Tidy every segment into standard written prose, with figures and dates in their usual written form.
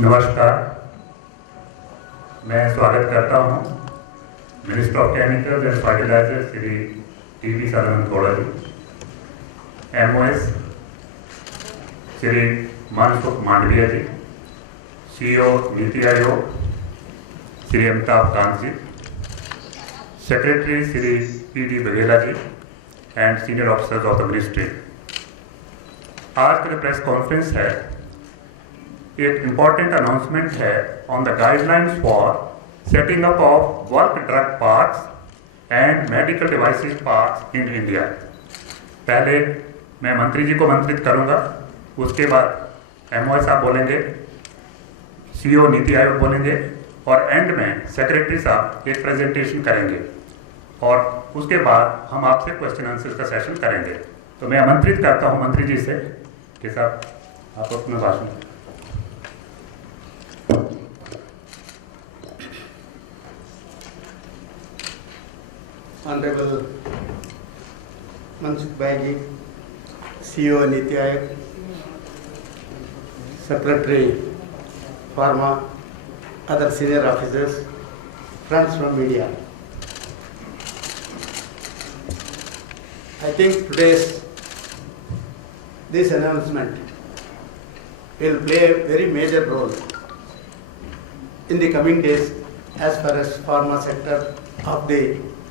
नमस्कार, मैं स्वागत करता हूं minister of chemicals and fertiliser Shri T V. Sadananda Gowda ji, MOS Shri Mansukh Mandaviya ji, CEO NITI Aayog Shri Amitabh Kant ji, secretary Shri P.D. Baghela ji and senior officers of the ministry. आज का जो प्रेस कॉन्फ्रेंस है, एक इम्पॉर्टेंट अनाउंसमेंट है on the guidelines for setting up of work drug parks and medical devices parks in India. पहले मैं मंत्री जी को मंत्रित करूंगा, उसके बाद MOS साहब बोलेंगे, CEO नीति आयोग बोलेंगे और एंड में सेक्रेटरी साहब एक प्रेजेंटेशन करेंगे और उसके बाद हम आपसे क्वेश्चन आंसर का सेशन करेंगे। तो मैं आमंत्रित करता हूं मंत्री जी से कि साहब आप अपना भाषण। Honorable Mansukh Bhai ji, CEO Niti Aayog, Secretary Pharma, other senior officers, friends from media. I think this announcement will play a very major role in the coming days as far as pharma sector of the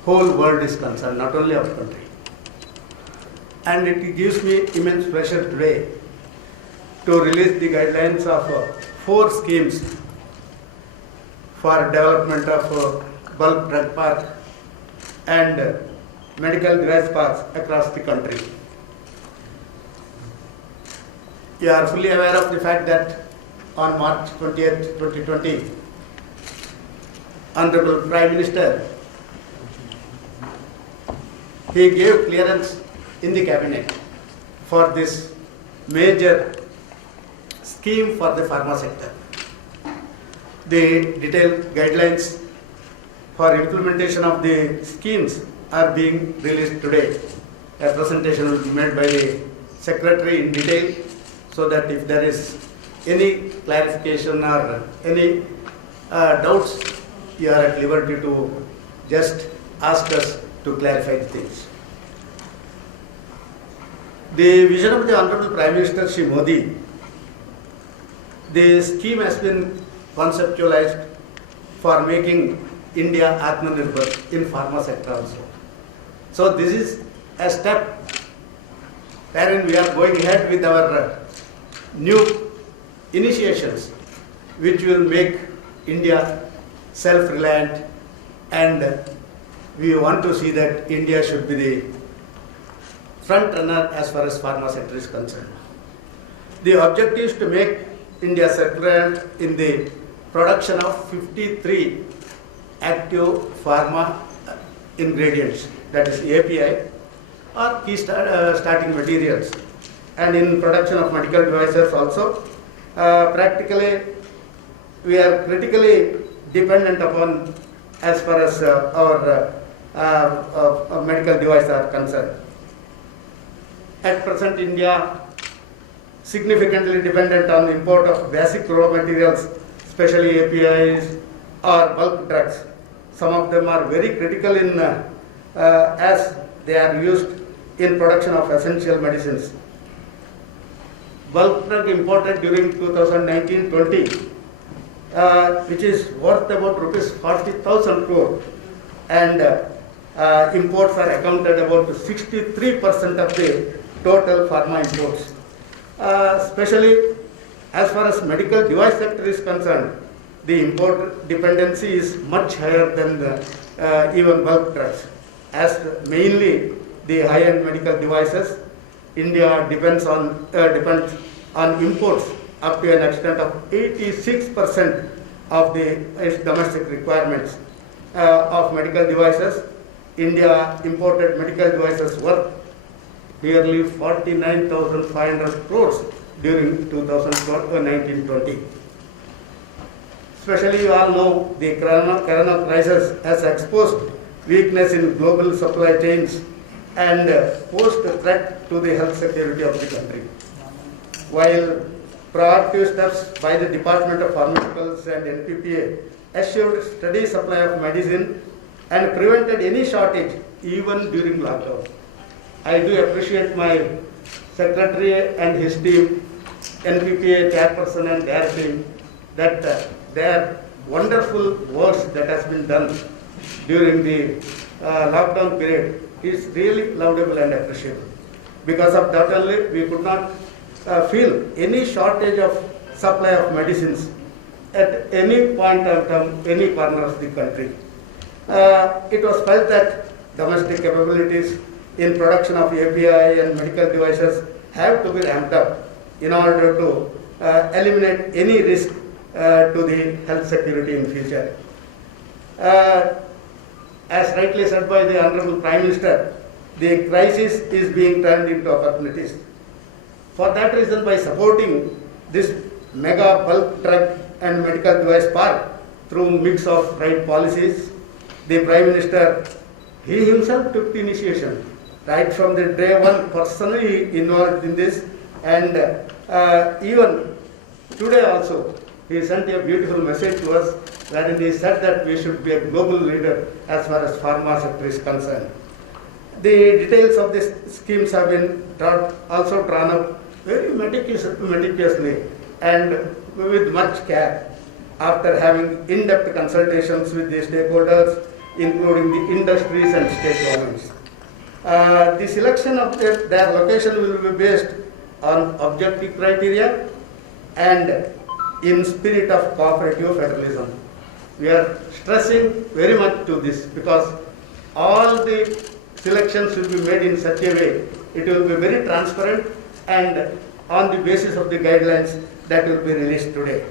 whole world is concerned, not only our country. And it gives me immense pleasure today to release the guidelines of 4 schemes for development of bulk drug park and medical device parks across the country. You are fully aware of the fact that on March 20th, 2020, Honorable Prime Minister, he gave clearance in the cabinet for this major scheme for the pharma sector. The detailed guidelines for implementation of the schemes are being released today. A presentation will be made by the secretary in detail, so that if there is any clarification or any doubts, you are at liberty to just ask us to clarify the things. The vision of the Honorable Prime Minister Shri Modi, the scheme has been conceptualized for making India Atmanirbhar in pharma sector also. So this is a step wherein we are going ahead with our new initiations, which will make India self-reliant, and we want to see that India should be the front runner as far as pharma sector is concerned. The objective is to make India self-reliant in the production of 53 active pharma ingredients, that is API or key starting materials, and in production of medical devices also. Practically, we are critically dependent upon as far as our medical devices are concerned. At present, India significantly dependent on the import of basic raw materials, especially APIs or bulk drugs. Some of them are very critical in as they are used in production of essential medicines. Bulk drug imported during 2019-20, which is worth about rupees 40,000 crore, and imports are accounted about 63% of the total pharma imports. Especially as far as medical device sector is concerned, the import dependency is much higher than the, even bulk drugs. As mainly the high-end medical devices, India depends on imports up to an extent of 86% of its domestic requirements of medical devices. India imported medical devices worth nearly 49,500 crores during 2019-20. Especially, you all know the corona crisis has exposed weakness in global supply chains and posed a threat to the health security of the country. While proactive steps by the Department of Pharmaceuticals and NPPA assured steady supply of medicine and prevented any shortage even during lockdown. I do appreciate my secretary and his team, NPPA chairperson and their team, that their wonderful work that has been done during the lockdown period is really laudable and appreciable. Because of that only, we could not feel any shortage of supply of medicines at any point of time, any corner of the country. It was felt that domestic capabilities in production of API and medical devices have to be ramped up in order to eliminate any risk to the health security in future. As rightly said by the Honorable Prime Minister, the crisis is being turned into opportunities. For that reason, by supporting this mega bulk drug and medical device park through mix of right policies, the Prime Minister, he himself took the initiation right from the day one, personally involved in this, and even today also he sent a beautiful message to us wherein he said that we should be a global leader as far as pharma sector is concerned. The details of these schemes have been also drawn up very meticulously and with much care after having in-depth consultations with the stakeholders, including the industries and state governments. The selection of their location will be based on objective criteria and in spirit of cooperative federalism. We are stressing very much to this because all the selections will be made in such a way, it will be very transparent and on the basis of the guidelines that will be released today.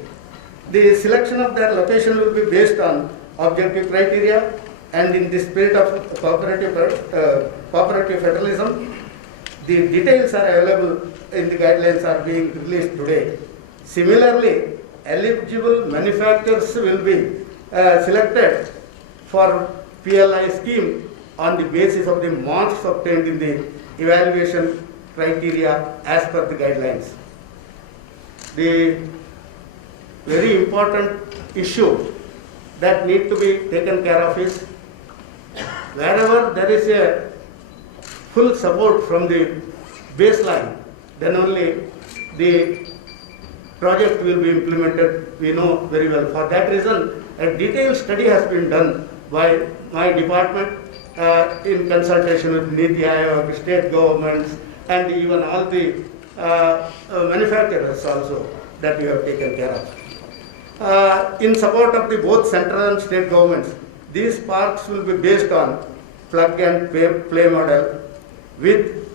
The selection of their location will be based on objective criteria and in the spirit of cooperative federalism. The details are available in the guidelines are being released today. Similarly, eligible manufacturers will be selected for PLI scheme on the basis of the marks obtained in the evaluation criteria as per the guidelines. The very important issue that need to be taken care of is wherever there is a full support from the baseline, then only the project will be implemented, we know very well. For that reason, a detailed study has been done by my department in consultation with NITI Aayog, state governments, and even all the manufacturers also that we have taken care of. In support of the both central and state governments, these parks will be based on plug and play model with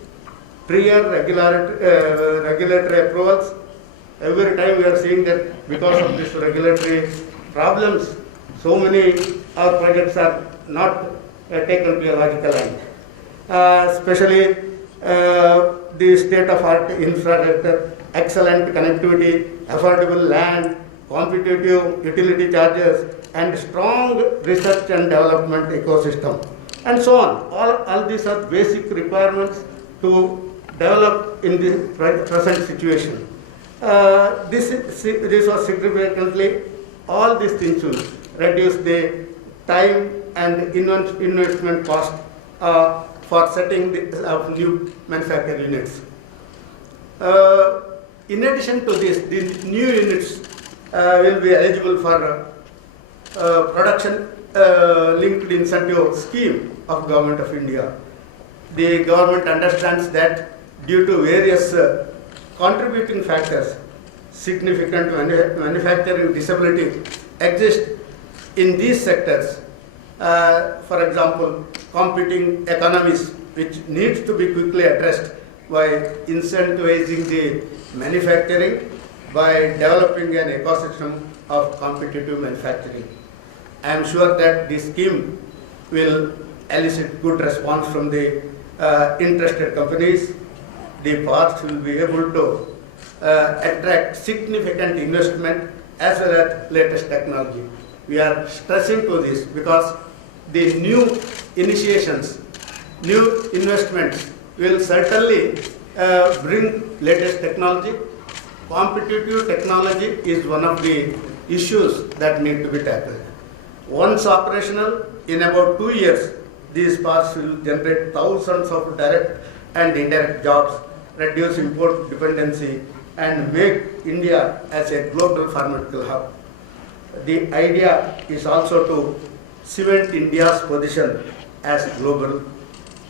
prior regulatory approvals. Every time we are seeing that because of this regulatory problems, so many our projects are not taken to a logical line. Especially the state-of-art infrastructure, excellent connectivity, affordable land, competitive utility charges, and strong research and development ecosystem, and so on. All these are basic requirements to develop in the present situation. This was significantly, all these things will reduce the time and investment cost for setting the new manufacturing units. In addition to this, the new units will be eligible for production linked incentive scheme of Government of India. The government understands that due to various contributing factors, significant manufacturing disability exists in these sectors. For example, competing economies, which needs to be quickly addressed by incentivizing the manufacturing, by developing an ecosystem of competitive manufacturing. I am sure that this scheme will elicit good response from the interested companies. The parks will be able to attract significant investment as well as latest technology. We are stressing to this because the new initiations, new investments will certainly bring latest technology, competitive technology is one of the issues that need to be tackled. Once operational, in about 2 years, these parks will generate thousands of direct and indirect jobs, reduce import dependency, and make India as a global pharmaceutical hub. The idea is also to cement India's position as global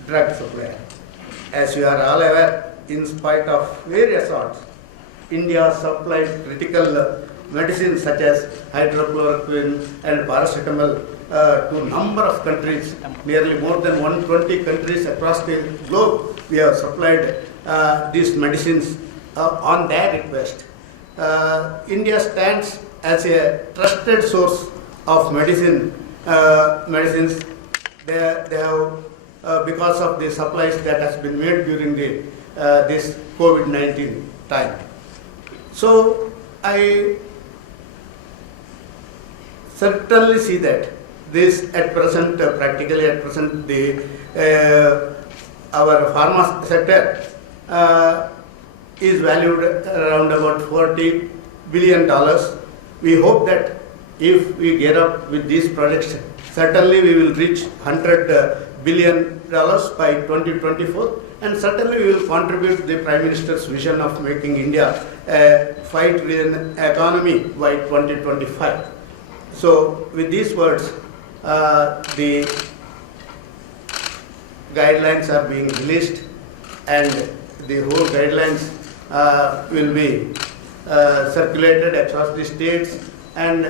drug supplier. As you are all aware, in spite of various odds, India supplied critical medicines such as hydrochloroquine and paracetamol to number of countries, nearly more than 120 countries across the globe. We have supplied these medicines on their request. India stands as a trusted source of medicines. They have, because of the supplies that has been made during this COVID-19 time. So I certainly see that this at present, practically at present, our pharma sector is valued around about $40 billion. We hope that if we get up with these projects, certainly we will reach $100 billion by 2024, and certainly we will contribute to the Prime Minister's vision of making India a $5 trillion economy by 2025. So with these words, the guidelines are being released, and the whole guidelines will be circulated across the states, and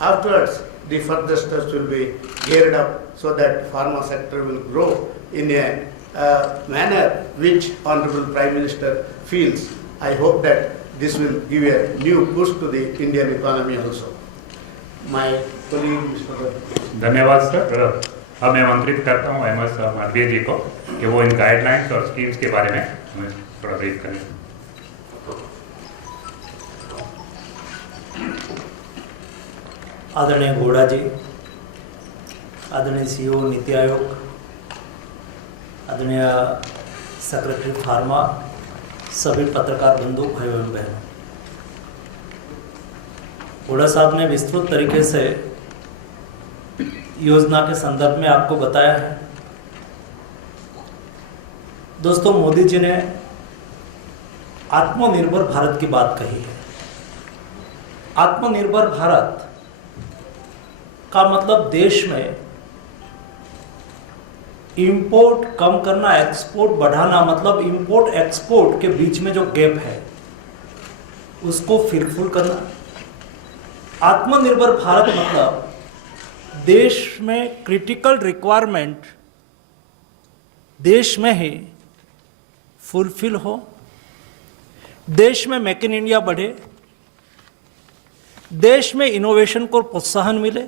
afterwards the further steps will be geared up so that pharma sector will grow in a manner which Honorable Prime Minister feels. I hope that this will give a new push to the Indian economy also. My colleague Mr. धन्यवाद sir. अब मैं आमंत्रित करता हूँ MS Malviya जी को कि वो इन guidelines और स्कीम्स के बारे में हमें थोड़ा ब्रीफ करें। आदरणीय गौड़ा जी, आदरणीय सीईओ नीति आयोग, आदरणीय सेक्रेटरी फार्मा, सभी पत्रकार बंधु भाई एवं बहनों, गौड़ा साहब ने विस्तृत तरीके से योजना के संदर्भ में आपको बताया है। दोस्तों, मोदी जी ने आत्मनिर्भर भारत की बात कही है। आत्मनिर्भर भारत का मतलब देश में इंपोर्ट कम करना, एक्सपोर्ट बढ़ाना, मतलब इंपोर्ट एक्सपोर्ट के बीच में जो गैप है उसको फिलफुल करना। आत्मनिर्भर भारत मतलब देश में क्रिटिकल रिक्वायरमेंट देश में ही फुलफिल हो, देश में मेक इन इंडिया बढ़े, देश में इनोवेशन को प्रोत्साहन मिले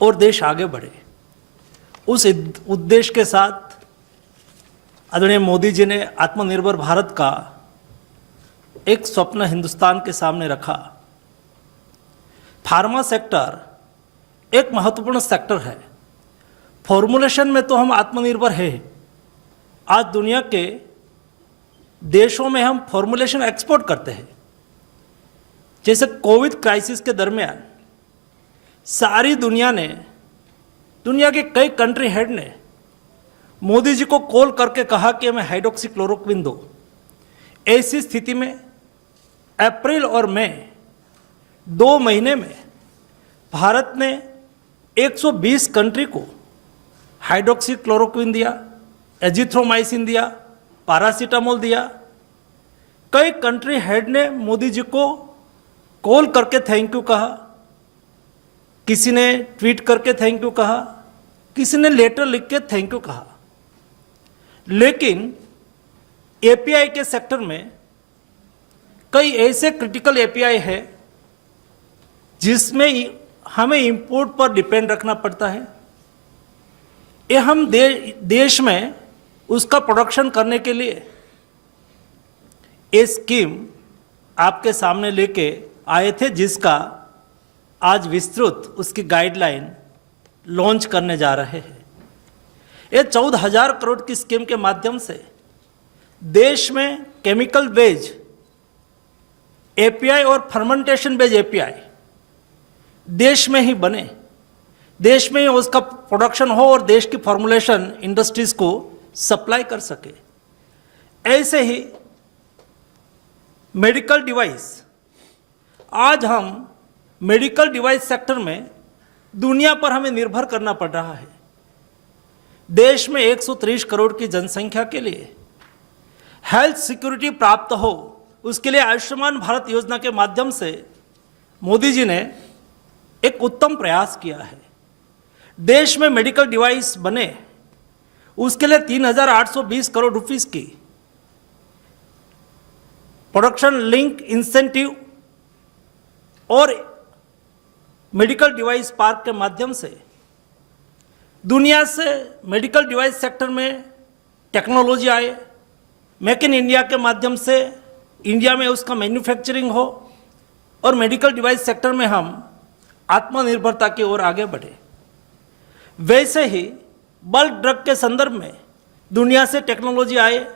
और देश आगे बढ़े। उस उद्देश्य के साथ आदरणीय मोदी जी ने आत्मनिर्भर भारत का एक स्वप्न हिंदुस्तान के सामने रखा। फार्मा सेक्टर एक महत्वपूर्ण सेक्टर है। फॉर्मुलेशन में तो हम आत्मनिर्भर है। आज दुनिया के देशों में हम फॉर्मुलेशन एक्सपोर्ट करते हैं। जैसे कोविड क्राइसिस के दरमियान सारी दुनिया ने, दुनिया के कई कंट्री हेड ने मोदी जी को कॉल करके कहा कि हमें हाइड्रोक्सीक्लोरोक्विन दो। ऐसी स्थिति में अप्रैल और मई 2 महीने में भारत ने 120 कंट्री को हाइड्रोक्सीक्लोरोक्विन दिया, एजिथ्रोमाइसिन दिया, पैरासीटामोल दिया। कई कंट्री हेड ने मोदी जी को कॉल करके थैंक यू कहा, किसी ने ट्वीट करके थैंक यू कहा, किसी ने लेटर लिख के थैंक यू कहा। लेकिन एपीआई के सेक्टर में कई ऐसे क्रिटिकल एपीआई है जिसमें हमें इंपोर्ट पर डिपेंड रखना पड़ता है। ये हम देश में उसका प्रोडक्शन करने के लिए ये स्कीम आपके सामने लेके आए थे, जिसका आज विस्तृत उसकी गाइडलाइन लॉन्च करने जा रहे हैं। ये 14,000 करोड़ की स्कीम के माध्यम से देश में केमिकल बेस्ड एपीआई और फर्मेंटेशन बेस्ड एपीआई देश में ही बने, देश में ही उसका प्रोडक्शन हो और देश की फॉर्मुलेशन इंडस्ट्रीज को सप्लाई कर सके। ऐसे ही मेडिकल डिवाइस, आज हम मेडिकल डिवाइस सेक्टर में दुनिया पर हमें निर्भर करना पड़ रहा है। देश में 130 करोड़ की जनसंख्या के लिए हेल्थ सिक्योरिटी प्राप्त हो, उसके लिए आयुष्मान भारत योजना के माध्यम से मोदी जी ने एक उत्तम प्रयास किया है। देश में मेडिकल डिवाइस बने, उसके लिए 3,820 करोड़ रुपीस की प्रोडक्शन लिंक इंसेंटिव और मेडिकल डिवाइस पार्क के माध्यम से दुनिया से मेडिकल डिवाइस सेक्टर में टेक्नोलॉजी आए, मेक इन इंडिया के माध्यम से इंडिया में उसका मैन्युफैक्चरिंग हो और मेडिकल डिवाइस सेक्टर में हम आत्मनिर्भरता की ओर आगे बढ़े। वैसे ही बल्क ड्रग के संदर्भ में दुनिया से टेक्नोलॉजी आए,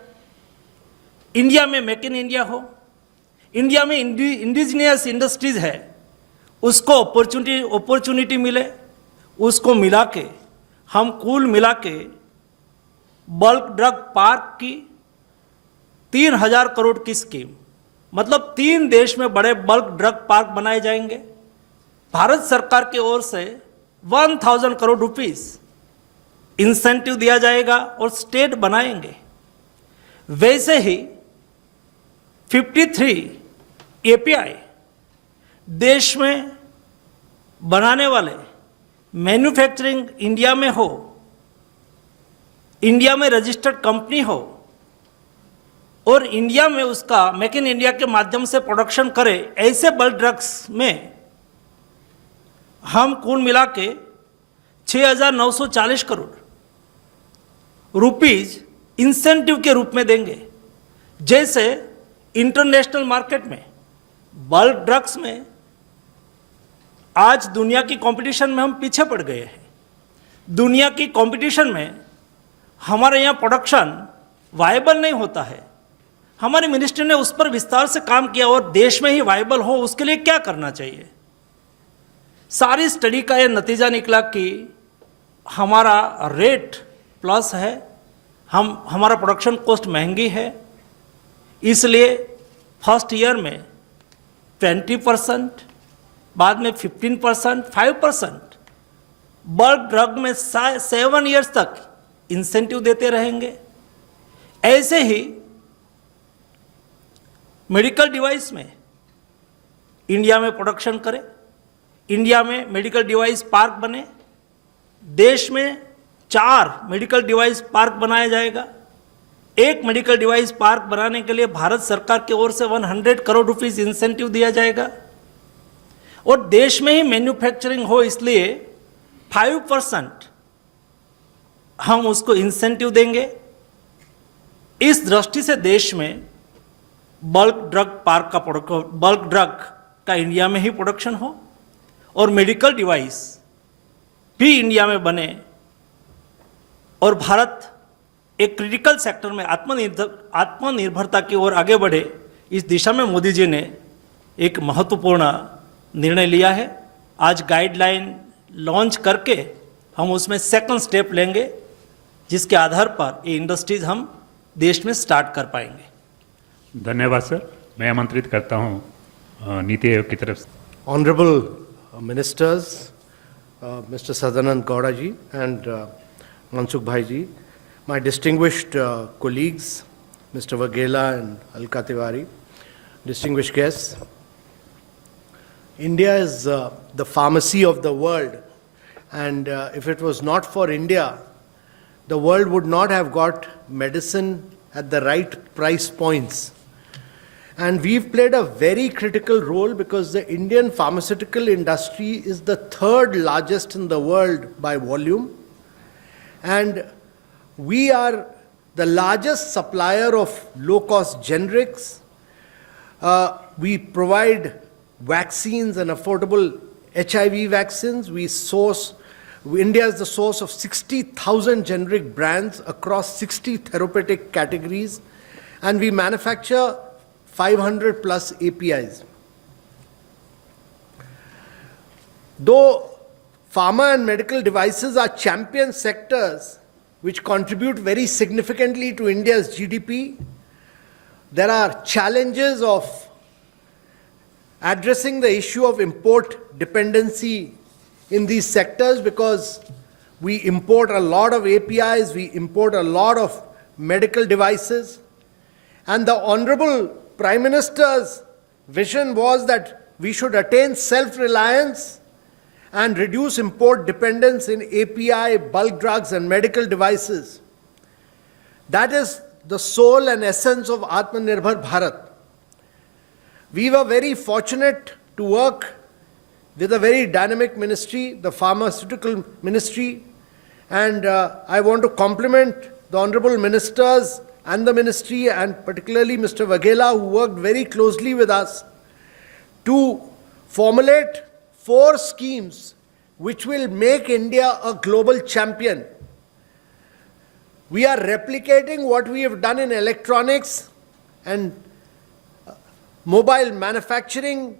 इंडिया में मेक इन इंडिया हो, इंडिया में इंडिजिनियस इंडस्ट्रीज है, उसको अपॉर्चुनिटी मिले, उसको मिला के हम कुल मिला के बल्क ड्रग पार्क की 3,000 करोड़ की स्कीम, मतलब 3 देश में बड़े बल्क ड्रग पार्क बनाए जाएंगे। भारत सरकार की ओर से 1,000 करोड़ रुपीस इंसेंटिव दिया जाएगा और स्टेट बनाएंगे। वैसे ही 53 एपीआई देश में बनाने वाले, मैन्युफैक्चरिंग इंडिया में हो, इंडिया में रजिस्टर्ड कंपनी हो और इंडिया में उसका मेक इन इंडिया के माध्यम से प्रोडक्शन करे, ऐसे बल्क ड्रग्स में हम कुल मिला के 6,940 करोड़ रुपीज इंसेंटिव के रूप में देंगे। जैसे इंटरनेशनल मार्केट में बल्क ड्रग्स में आज दुनिया की कंपटीशन में हम पीछे पड़ गए हैं। दुनिया की कंपटीशन में हमारे यहाँ प्रोडक्शन वायबल नहीं होता है। हमारे मिनिस्ट्री ने उस पर विस्तार से काम किया और देश में ही वायबल हो उसके लिए क्या करना चाहिए। सारी स्टडी का ये नतीजा निकला कि हमारा रेट प्लस है, हमारा प्रोडक्शन कॉस्ट महंगी है, इसलिए फर्स्ट ईयर में 20%, बाद में 15%, 5% बल्क ड्रग में 7 ईयर्स तक इंसेंटिव देते रहेंगे। ऐसे ही मेडिकल डिवाइस में इंडिया में प्रोडक्शन करें, इंडिया में मेडिकल डिवाइस पार्क बने, देश में 4 मेडिकल डिवाइस पार्क बनाया जाएगा। एक मेडिकल डिवाइस पार्क बनाने के लिए भारत सरकार की ओर से 100 करोड़ रुपीस इंसेंटिव दिया जाएगा और देश में ही मैन्युफैक्चरिंग हो, इसलिए 5% हम उसको इंसेंटिव देंगे। इस दृष्टि से देश में बल्क ड्रग का इंडिया में ही प्रोडक्शन हो और मेडिकल डिवाइस भी इंडिया में बने और भारत एक क्रिटिकल सेक्टर में आत्मनिर्भरता की ओर आगे बढ़े। इस दिशा में मोदी जी ने एक महत्वपूर्ण निर्णय लिया है। आज गाइडलाइन लॉन्च करके हम उसमें सेकंड स्टेप लेंगे, जिसके आधार पर ये इंडस्ट्रीज हम देश में स्टार्ट कर पाएंगे। धन्यवाद सर। मैं आमंत्रित करता हूँ नीति आयोग की तरफ से। Honorable Ministers, Mr. Sadanand Gowda ji and Mansukh Bhai ji, my distinguished colleagues, Mr. Waghela and Alka Tiwari, distinguished guests, India is the pharmacy of the world, and if it was not for India, the world would not have got medicine at the right price points. And we've played a very critical role because the Indian pharmaceutical industry is the 3rd largest in the world by volume. And we are the largest supplier of low-cost generics. We provide vaccines and affordable HIV vaccines. India is the source of 60,000 generic brands across 60 therapeutic categories. And we manufacture 500 plus APIs. Though pharma and medical devices are champion sectors which contribute very significantly to India's GDP, there are challenges of addressing the issue of import dependency in these sectors, because we import a lot of APIs, we import a lot of medical devices. And the Honorable Prime Minister's vision was that we should attain self-reliance and reduce import dependence in API, bulk drugs and medical devices. That is the soul and essence of Atmanirbhar Bharat. We were very fortunate to work with a very dynamic ministry, the Pharmaceutical Ministry, and I want to compliment the Honorable Ministers and the Ministry, and particularly Mr. Vaghela, who worked very closely with us to formulate 4 schemes which will make India a global champion. We are replicating what we have done in electronics and mobile manufacturing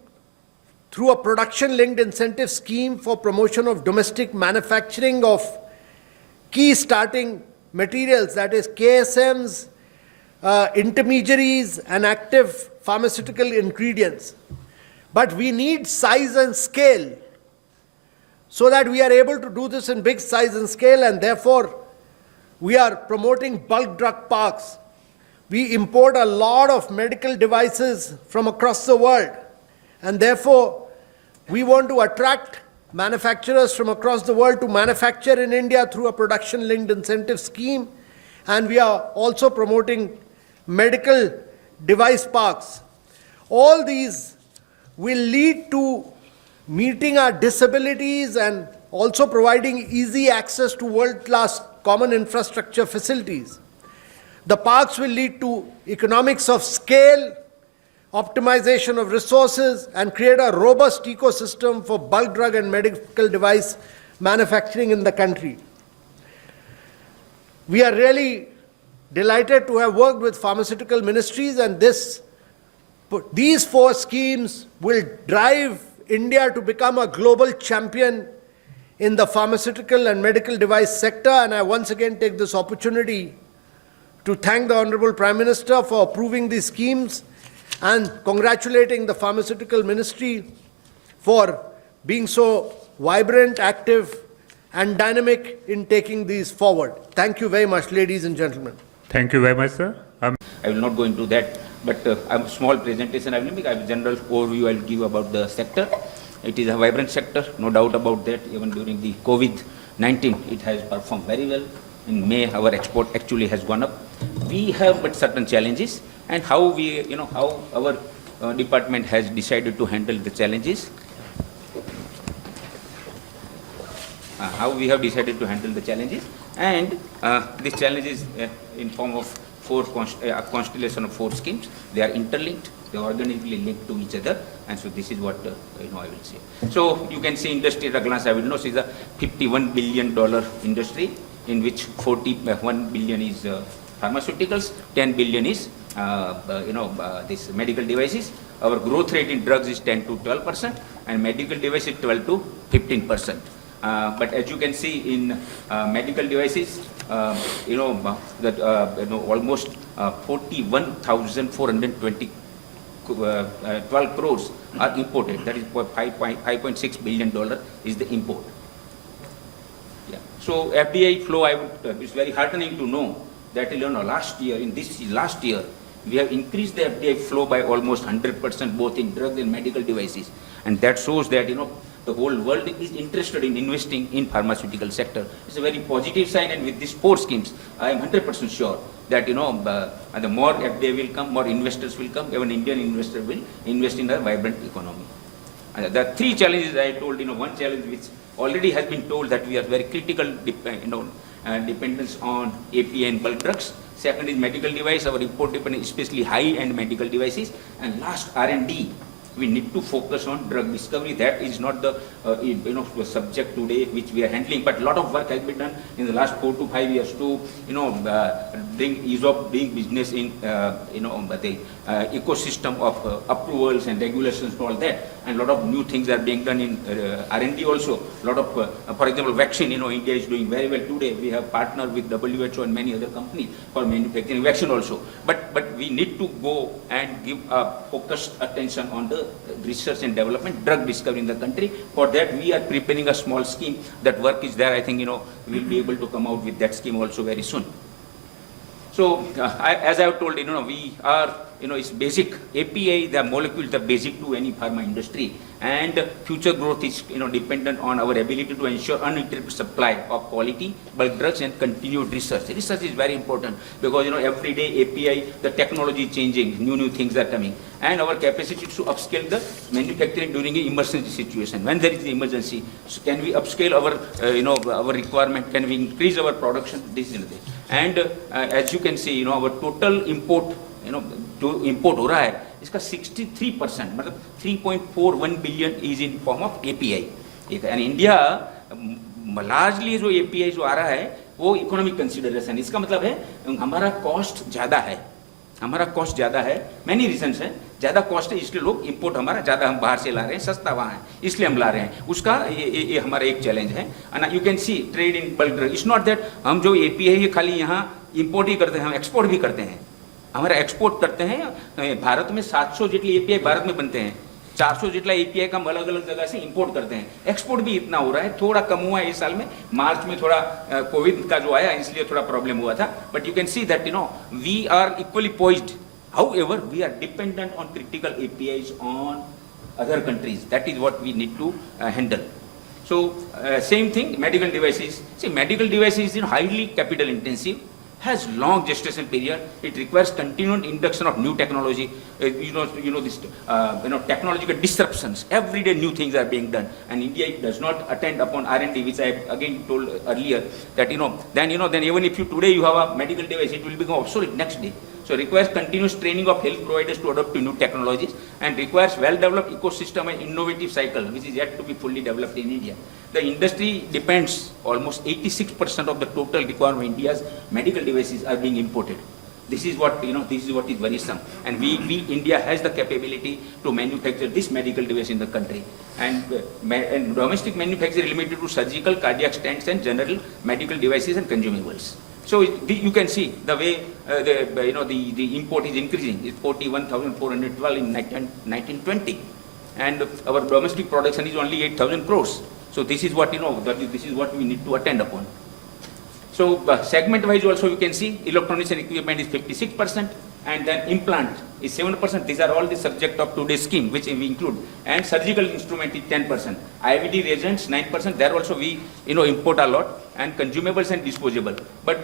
through a production-linked incentive scheme for promotion of domestic manufacturing of key starting materials, that is KSMs, intermediaries and active pharmaceutical ingredients. But we need size and scale so that we are able to do this in big size and scale, and therefore we are promoting bulk drug parks. We import a lot of medical devices from across the world, and therefore we want to attract manufacturers from across the world to manufacture in India through a production-linked incentive scheme, and we are also promoting medical device parks. All these will lead to meeting our disabilities and also providing easy access to world-class common infrastructure facilities. The parks will lead to economics of scale, optimization of resources, and create a robust ecosystem for bulk drug and medical device manufacturing in the country. We are really delighted to have worked with pharmaceutical ministries, and these 4 schemes will drive India to become a global champion in the pharmaceutical and medical device sector. And I once again take this opportunity to thank the Honorable Prime Minister for approving these schemes and congratulating the Pharmaceutical Ministry for being so vibrant, active, and dynamic in taking these forward. Thank you very much, ladies and gentlemen. Thank you very much, sir. I will not go into that, but a small presentation I will make. A general overview I will give about the sector. It is a vibrant sector, no doubt about that. Even during the COVID-19, it has performed very well. In May, our export actually has gone up. We have but certain challenges, and how how our department has decided to handle the challenges. How we have decided to handle the challenges, and these challenges in form of a constellation of 4 schemes. They are interlinked, they are organically linked to each other, and so this is what I will say. So you can see industry at a glance. I will know is a $51 billion industry, in which 41 billion is pharmaceuticals, 10 billion is this medical devices. Our growth rate in drugs is 10 to 12%, and medical devices 12 to 15%. But as you can see in medical devices, almost 41,420 12 crores are imported. That is $5.6 billion is the import. Yeah. So FDI flow, it's very heartening to know that last year, we have increased the FDI flow by almost 100%, both in drugs and medical devices, and that shows that the whole world is interested in investing in pharmaceutical sector. It's a very positive sign, and with these 4 schemes, I am 100% sure that the more FDI will come, more investors will come. Even Indian investor will invest in a vibrant economy. The 3 challenges I told. One challenge which already has been told, that we are very critical dependence on API and bulk drugs. Second is medical device. Our import dependence, especially high-end medical devices. And last, R&D. we need to focus on drug discovery. That is not the subject today which we are handling, but a lot of work has been done in the last 4 to 5 years to bring ease of doing business in the ecosystem of approvals and regulations and all that. And a lot of new things are being done in R&D also. A lot of, for example, vaccine. India is doing very well today. We have partnered with WHO and many other companies for manufacturing vaccine also. But we need to go and give focused attention on the research and development, drug discovery in the country. For that, we are preparing a small scheme. That work is there. I think we'll be able to come out with that scheme also very soon. So, as I have told, we are, it's basic. API, the molecules are basic to any pharma industry. And future growth is, dependent on our ability to ensure uninterrupted supply of quality bulk drugs and continued research. Research is very important because, every day API, the technology is changing, new things are coming. And our capacity to upscale the manufacturing during an emergency situation. When there is an emergency, so can we upscale our, our requirement? Can we increase our production? This is the thing. And as you can see, our total import, जो import हो रहा है इसका 63% मतलब 3.41 billion is in form of API. And India largely जो API जो आ रहा है वो इकोनॉमिक कंसीडरेशन. इसका मतलब है हमारा कॉस्ट ज़्यादा है. हमारा कॉस्ट ज़्यादा है. मैनी रीजंस है. ज़्यादा कॉस्ट है इसलिए लोग इंपोर्ट हमारा ज़्यादा हम बाहर से ला रहे हैं. सस्ता वहाँ है इसलिए हम ला रहे हैं. उसका ये हमारा एक चैलेंज है. And you can C trade in bulk drug. It's not that हम जो एपीआई है खाली यहाँ इंपोर्ट ही करते हैं. हम एक्सपोर्ट भी करते हैं. हमारा एक्सपोर्ट करते हैं. भारत में 700 जितने एपीआई भारत में बनते हैं. 400 जितना एपीआई का हम अलग अलग जगह से इंपोर्ट करते हैं. एक्सपोर्ट भी इतना हो रहा है. थोड़ा कम हुआ है इस साल में. मार्च में थोड़ा कोविड का जो आया इसलिए थोड़ा प्रॉब्लम हुआ था. But you can see that we are equally poised. However, we are dependent on critical APIs on other countries. That is what we need to handle. So, same thing, medical devices. See, medical devices is highly capital intensive, has long gestation period. It requires continued induction of new technology. Technological disruptions. Every day new things are being done, and India does not attend upon R&D, which I again told earlier. That then even if you today you have a medical device, it will become obsolete next day. So it requires continuous training of health providers to adopt to new technologies, and requires well-developed ecosystem and innovative cycle, which is yet to be fully developed in India. The industry depends, almost 86% of the total requirement of India's medical devices are being imported. This is what is worrisome. And India has the capability to manufacture this medical device in the country. And domestic manufacturing limited to surgical, cardiac stents, and general medical devices and consumables. So you can see the way the import is increasing. It's 41,412 in 1920, and our domestic production is only 8,000 crores. So this is what this is what we need to attend upon. So segment-wise also you can see electronics and equipment is 56%, and then implant is 7%. These are all the subject of today's scheme, which we include. And surgical instrument is 10%. IVD reagents 9%. There also we import a lot. And consumables and disposable. But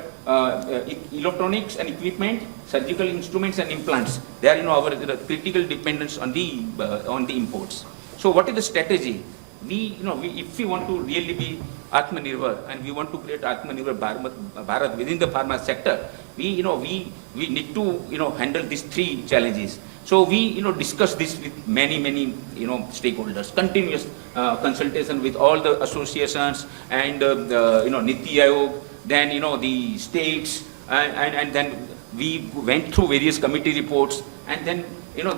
electronics and equipment, surgical instruments and implants, they are our critical dependence on the imports. So what is the strategy? If we want to really be Atmanirbhar and we want to create Atmanirbhar Bharat within the pharma sector, we need to handle these three challenges. So we discuss this with many stakeholders, continuous consultation with all the associations and Niti Aayog, then the states, and then we went through various committee reports, and then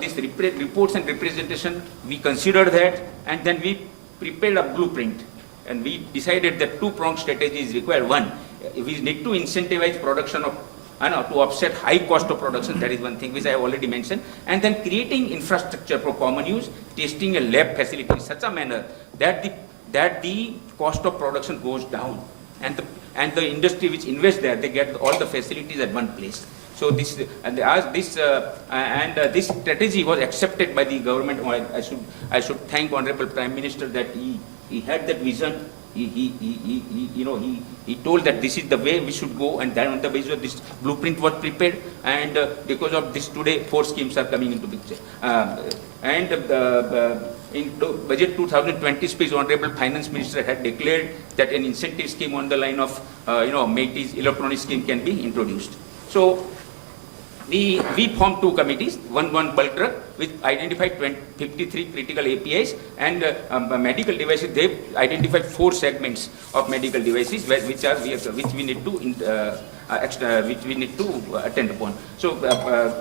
these reports and representation, we considered that, and then we prepared a blueprint, and we decided that two-pronged strategy is required. One, we need to incentivize production of to offset high cost of production. That is one thing which I have already mentioned. And then creating infrastructure for common use, testing a lab facility in such a manner that the cost of production goes down, and the industry which invests there, they get all the facilities at one place. So this strategy was accepted by the government. I should thank Honorable Prime Minister that he had that vision. He told that this is the way we should go, and then on the basis of this blueprint was prepared, and because of this today 4 schemes are coming into picture. In budget 2020 speech, Honorable Finance Minister had declared that an incentive scheme on the line of MeitY's electronic scheme can be introduced. So we formed two committees, one bulk drug, which identified 53 critical APIs, and medical devices. They identified 4 segments of medical devices which we need to attend upon. So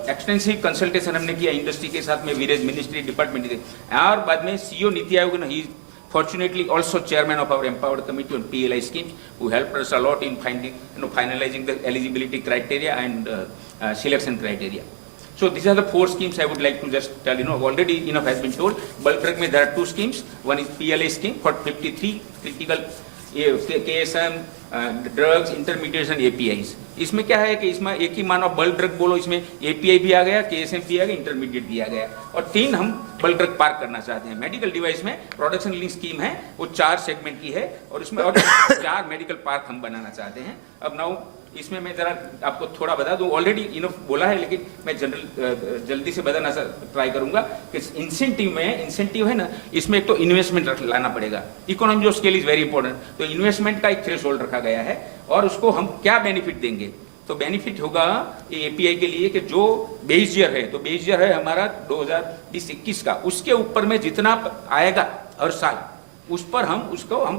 extensive consultation हमने किया industry के साथ में, various ministry department के, और बाद में CEO NITI आयोग ने, he fortunately also chairman of our empowered committee on PLI schemes, who helped us a lot in finalizing the eligibility criteria and selection criteria. So these are the 4 schemes I would like to just tell. Already enough has been told. Bulk drug में there are 2 schemes. One is PLI scheme for 53 critical KSM drugs, intermediates and APIs. इसमें क्या है कि इसमें एक ही मानो bulk drug बोलो, इसमें API भी आ गया, KSM भी आ गया, इंटरमीडिएट भी आ गया, और 3 हम बल्क ड्रग पार्क करना चाहते हैं. मेडिकल डिवाइस में प्रोडक्शन लिंक स्कीम है, वो 4 सेगमेंट की है, और उसमें और 4 मेडिकल पार्क हम बनाना चाहते हैं. अब नाउ इसमें मैं जरा आपको थोड़ा बता दूं, ऑलरेडी इनफ बोला है, लेकिन मैं जल्दी से बताना ट्राई करूंगा कि इंसेंटिव है ना, इसमें एक तो इन्वेस्टमेंट लाना पड़ेगा. Economy of scale is very important. तो इन्वेस्टमेंट का एक थ्रेशोल्ड रखा गया है, और उसको हम क्या बेनिफिट देंगे. तो बेनिफिट होगा API के लिए कि जो बेस ईयर है, तो बेस ईयर है हमारा 2020-21 का, उसके ऊपर में जितना आएगा हर साल, उस पर हम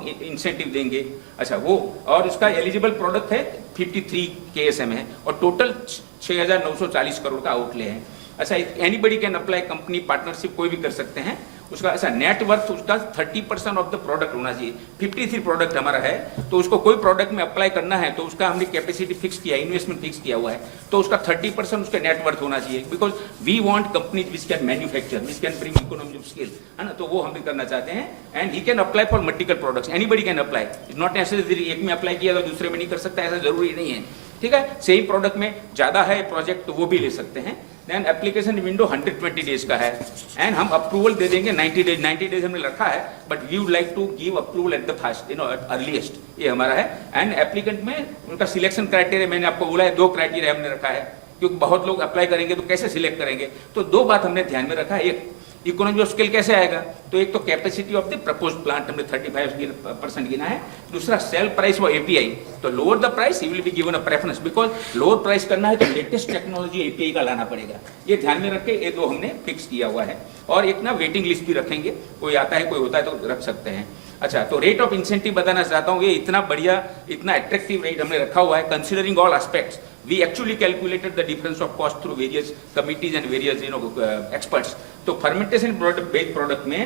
इंसेंटिव देंगे. अच्छा, वो और उसका एलिजिबल प्रोडक्ट है 53 KSM है, और टोटल 6,940 करोड़ का आउटले है. अच्छा, anybody can apply, company partnership कोई भी कर सकते हैं. उसका ऐसा नेटवर्थ उसका 30% ऑफ द प्रोडक्ट होना चाहिए. 53 प्रोडक्ट हमारा है, तो उसको कोई प्रोडक्ट में अप्लाई करना है तो उसका हमने कैपेसिटी फिक्स किया, इन्वेस्टमेंट फिक्स किया हुआ है, तो उसका 30% उसका नेटवर्थ होना चाहिए. Because we want companies which can manufacture, which can bring economy of scale, है ना. तो वो हम भी करना चाहते हैं. And he can apply for multiple products, anybody can apply. It's not necessary एक में अप्लाई किया तो दूसरे में नहीं कर सकता, ऐसा जरूरी नहीं है. ठीक है, सेम प्रोडक्ट में ज्यादा है प्रोजेक्ट तो वो भी ले सकते हैं. देन एप्लीकेशन विंडो 120 डेज का है, एंड हम अप्रूवल दे देंगे 90 डेज हमने रखा है, but we would like to give approval at the fast, earliest, ये हमारा है. एंड एप्लीकेंट में उनका सिलेक्शन क्राइटेरिया मैंने आपको बोला है, 2 क्राइटेरिया हमने रखा है, क्योंकि बहुत लोग अप्लाई करेंगे तो कैसे सिलेक्ट करेंगे. तो 2 बात हमने ध्यान में रखा है. एक, इकोनॉमी ऑफ स्केल कैसे आएगा, तो एक तो capacity of the propose plant हमने 35% गिना है. दूसरा सेल प्राइस वो API, तो lower the price he will be given a preference, because lower price करना है तो लेटेस्ट टेक्नोलॉजी API का लाना पड़ेगा. ये ध्यान में रख के ये 2 हमने फिक्स किया हुआ है. और एक ना वेटिंग लिस्ट भी रखेंगे, कोई आता है कोई होता है तो रख सकते हैं. अच्छा, तो रेट ऑफ इंसेंटिव बताना चाहता हूँ. ये इतना बढ़िया, इतना अट्रैक्टिव रेट हमने रखा हुआ है, considering all aspects. We actually calculated the difference of cost through various committees and various experts. तो फर्मेंटेशन प्रोडक्ट बेस्ड प्रोडक्ट में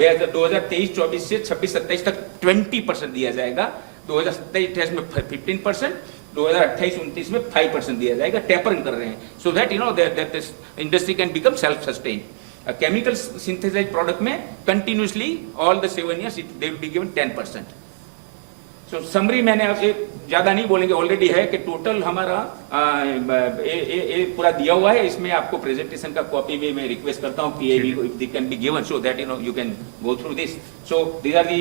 2023-24 से 26-27 तक 20% दिया जाएगा, 2027-28 में 15%, 2028-29 में 5% दिया जाएगा. टेपरिंग कर रहे हैं, so that that this industry can become self-sustained. Chemical synthesise product में continuously all the 7 years they will be given 10%. So summary मैंने अब ज्यादा नहीं बोलेंगे, ऑलरेडी है कि टोटल हमारा पूरा दिया हुआ है. इसमें आपको प्रेजेंटेशन का कॉपी भी मैं रिक्वेस्ट करता हूँ PIB को, if they can be given, so that you can go through this. So these are the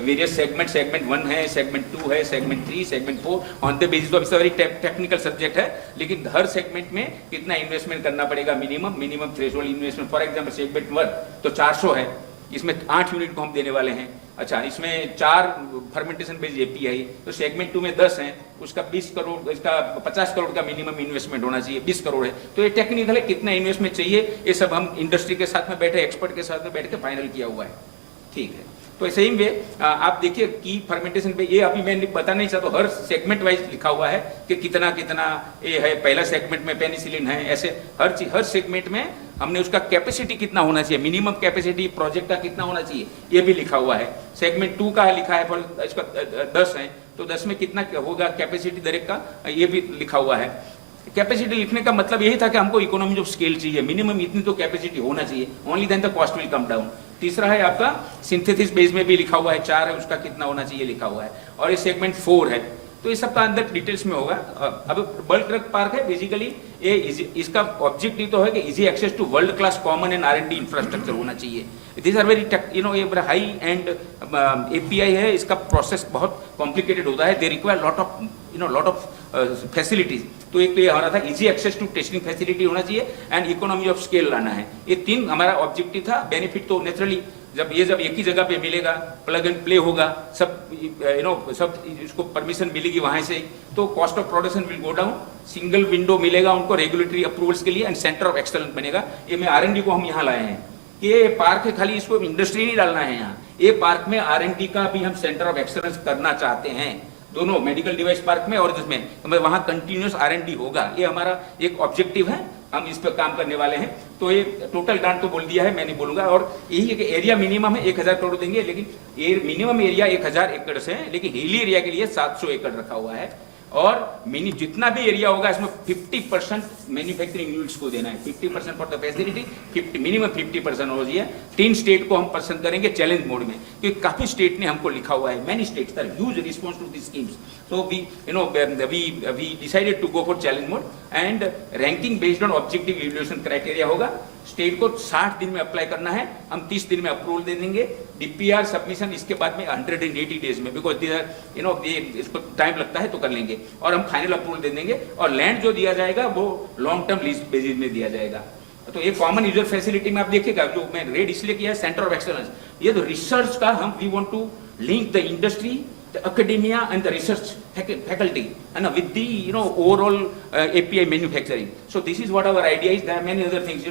various segment. Segment 1 है, सेगमेंट 2 है, segment 3, segment 4. On the basis of very technical subject है, लेकिन हर segment में कितना investment करना पड़ेगा, minimum threshold investment. For example segment 1 तो 400 है, इसमें 8 यूनिट को हम देने वाले हैं. अच्छा, इसमें 4 फर्मेंटेशन बेस्ड API, तो सेगमेंट 2 में 10 हैं, उसका 20 करोड़, इसका 50 करोड़ का मिनिमम इन्वेस्टमेंट होना चाहिए. 20 करोड़ है, तो ये टेक्निकल है, कितना इन्वेस्टमेंट चाहिए ये सब हम इंडस्ट्री के साथ में बैठे, एक्सपर्ट के साथ में बैठ के फाइनल किया हुआ है. ठीक है, तो सेम वे आप देखिए की फर्मेंटेशन पे, ये अभी मैं बताना नहीं चाहता, हर सेगमेंट वाइज लिखा हुआ है कि कितना कितना ये है. पहला सेगमेंट में पेनिसिलिन है, ऐसे हर सेगमेंट में हमने उसका कैपेसिटी कितना होना चाहिए, मिनिमम कैपेसिटी प्रोजेक्ट का कितना होना चाहिए, ये भी लिखा हुआ है. सेगमेंट 2 का लिखा है, इसका 10 है, तो 10 में कितना होगा कैपेसिटी दरेक का, ये भी लिखा हुआ है. कैपेसिटी लिखने का मतलब यही था कि हमको इकोनॉमी ऑफ स्केल चाहिए, मिनिमम इतनी तो कैपेसिटी होना चाहिए, only then the cost will come down. तीसरा है आपका सिंथेसिस बेस में भी लिखा हुआ है, 4 है, उसका कितना होना चाहिए लिखा हुआ है. और ये सेगमेंट 4 है, तो ये सबका अंदर डिटेल्स में होगा. अब बल्क ड्रग पार्क है, बेसिकली ये इसका ऑब्जेक्टिव तो है कि easy access to world class common and R&D infrastructure होना चाहिए. दिस आर वेरी ये हाई एंड API है, इसका प्रोसेस बहुत कॉम्प्लिकेटेड होता है, they require lot of facilities. तो एक तो ये हमारा था easy access to testing facility होना चाहिए, एंड इकोनॉमी ऑफ स्केल लाना है. ये 3 हमारा ऑब्जेक्टिव था. बेनिफिट तो नेचुरली जब एक ही जगह पे मिलेगा, प्लग एंड प्ले होगा, सब सब इसको परमिशन मिलेगी वहां से, तो cost of production will go down, single window मिलेगा उनको रेगुलेटरी अप्रूवल्स के लिए एंड सेंटर ऑफ एक्सलेंस बनेगा। ये में R&D को हम यहाँ लाए हैं, ये पार्क है, खाली इसको इंडस्ट्री नहीं डालना है यहाँ, ये पार्क में R&D का भी हम सेंटर ऑफ एक्सलेंस करना चाहते हैं, दोनों मेडिकल डिवाइस पार्क में और जिसमें वहां कंटिन्यूस R&D होगा। ये हमारा एक ऑब्जेक्टिव है, हम इस पर काम करने वाले हैं। तो ये टोटल ग्रांट तो बोल दिया है, मैं नहीं बोलूंगा। और यही है कि एरिया मिनिमम है 1000 करोड़ देंगे, लेकिन मिनिमम एरिया 1000 एकड़ से है, लेकिन हिली एरिया के लिए 700 एकड़ रखा हुआ है। और जितना भी एरिया होगा इसमें 50% मैन्युफैक्चरिंग यूनिट्स को देना है, 50% फॉर द फैसिलिटी, मिनिमम 50% हो जाए। 3 स्टेट को हम पसंद करेंगे चैलेंज मोड में, क्योंकि काफी स्टेट ने हमको लिखा हुआ है, many states are huge response to this schemes, so we decided to go for challenge mode and ranking based on objective evaluation criteria होगा। स्टेट को 60 दिन में अप्लाई करना है, हम 30 दिन में अप्रूवल दे देंगे। DPR सबमिशन इसके बाद में 180 डेज में, बिकॉज इसको टाइम लगता है तो कर लेंगे, और हम फाइनल अप्रूवल दे देंगे। और लैंड जो दिया जाएगा वो लॉन्ग टर्म लीज बेसिस में दिया जाएगा। तो ये कॉमन यूजर फैसिलिटी में आप देखिएगा, जो मैं रेड इसलिए किया है, सेंटर ऑफ एक्सलेंस, ये तो रिसर्च का हम we want to link the industry, the academia and the research faculty and with the overall API manufacturing. So this is what our idea is. There are many other things,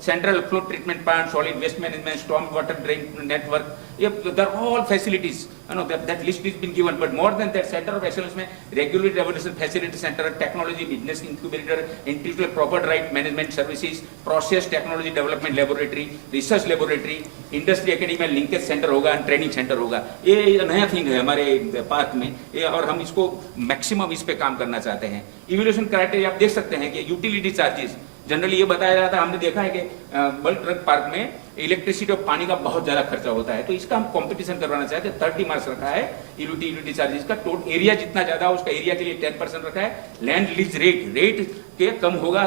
central flow treatment plant, solid waste management, storm water drain network, they're all facilities, that list has been given. But more than that, center of excellence में regulatory evaluation facility center, technology business incubator, intellectual property right management services, process technology development laboratory, research laboratory, industry academia linkage center होगा, training center होगा। ये नया thing है हमारे park में, और हम इसको मैक्सिमम इस पे काम करना चाहते हैं। इवैल्यूएशन क्राइटेरिया आप देख सकते हैं कि यूटिलिटी चार्जेस जनरली ये बताया जाता है, हमने देखा है कि बल्क ड्रग पार्क में इलेक्ट्रिसिटी और पानी का बहुत ज्यादा खर्चा होता है, तो इसका हम कंपटीशन करवाना चाहते हैं। 30 मार्क्स रखा है यूटिलिटी चार्जेस का, टोटल एरिया जितना ज्यादा उसका एरिया के लिए 10% रखा है। लैंड लीज रेट के कम होगा,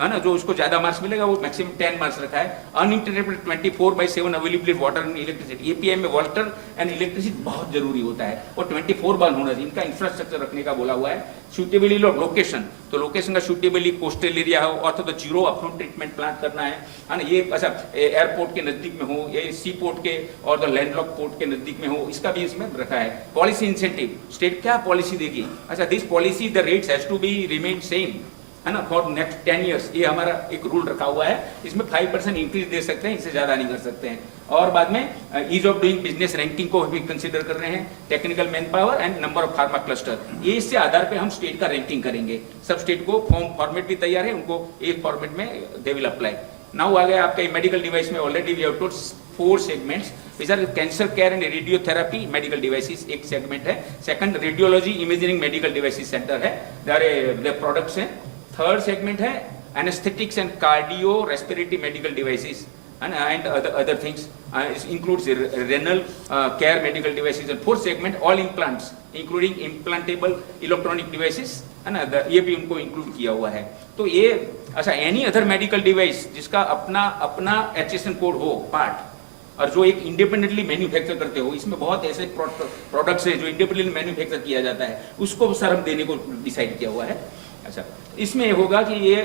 है ना, जो उसको ज्यादा मार्क्स मिलेगा वो मैक्सिमम 10 मार्क्स रखा है। Uninterrupted 24/7 availability water and electricity, API में वाटर एंड इलेक्ट्रिसिटी बहुत जरूरी होता है, और 24 होना चाहिए, इनका इंफ्रास्ट्रक्चर रखने का बोला हुआ है। सूटेबली लोकेशन, तो लोकेशन का सूटेबली कोस्टल एरिया हो, और तो जीरो अफ्लूएंट ट्रीटमेंट प्लांट करना है ना, ये अच्छा एयरपोर्ट के नजदीक में हो, ये सी पोर्ट के और द लैंडलॉक पोर्ट के नजदीक में हो, इसका भी इसमें रखा है। पॉलिसी इंसेंटिव, स्टेट क्या पॉलिसी देगी, अच्छा this policy the rates has to be remain same, है ना, फॉर नेक्स्ट 10 years, ये हमारा एक रूल रखा हुआ है। इसमें 5% इंक्रीज दे सकते हैं, इससे ज्यादा नहीं कर सकते हैं। और बाद में ease of doing business ranking को भी कंसीडर कर रहे हैं, technical manpower and number of pharma cluster, ये इससे आधार पे हम स्टेट का रैंकिंग करेंगे। सब स्टेट को फॉर्मेट भी तैयार है, उनको एक फॉर्मेट में दे विल अप्लाई। नाउ आ गया आपका मेडिकल डिवाइस में, already we have told 4 segments, which are cancer care and radiotherapy medical devices एक सेगमेंट है। Second radiology imaging medical devices centre है, द प्रोडक्ट्स हैं। थर्ड सेगमेंट है anaesthetics and cardio respiratory medical devices and other things, includes renal care medical devices. And fourth segment all implants including implantable electronic devices, है ना, ये भी उनको include किया हुआ है। तो ये अच्छा एनी अदर मेडिकल डिवाइस जिसका अपना HSN कोड हो पार्ट, और जो एक इंडिपेंडेंटली मैन्युफैक्चर करते हो, इसमें बहुत ऐसे प्रोडक्ट्स है जो इंडिपेंडेंटली मैन्युफैक्चर किया जाता है, उसको सर हम देने को डिसाइड किया हुआ है। अच्छा इसमें होगा कि ये